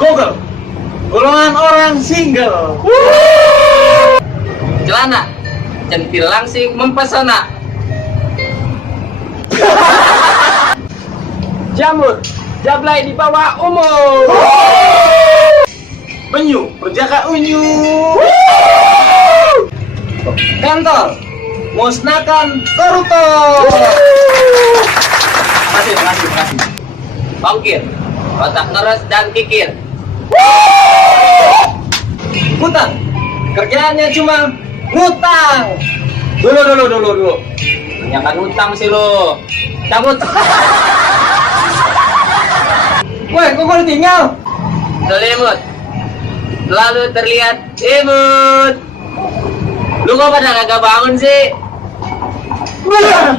Google. Golongan orang single. Celana centil langsing mempesona. Jamur jablay di bawah umur. Penyu berjaga unyu. Kantor musnahkan koruptor. Makasih. Ongkir otak ngeres dan kikir. Hutang kerjaannya cuma ngutang. Dulu. Banyakan utang sih lo. Cabut. Woi, kok gue ditinggal? Selimut selalu terlihat imut. Lu kok pada kagak bangun sih? Wah.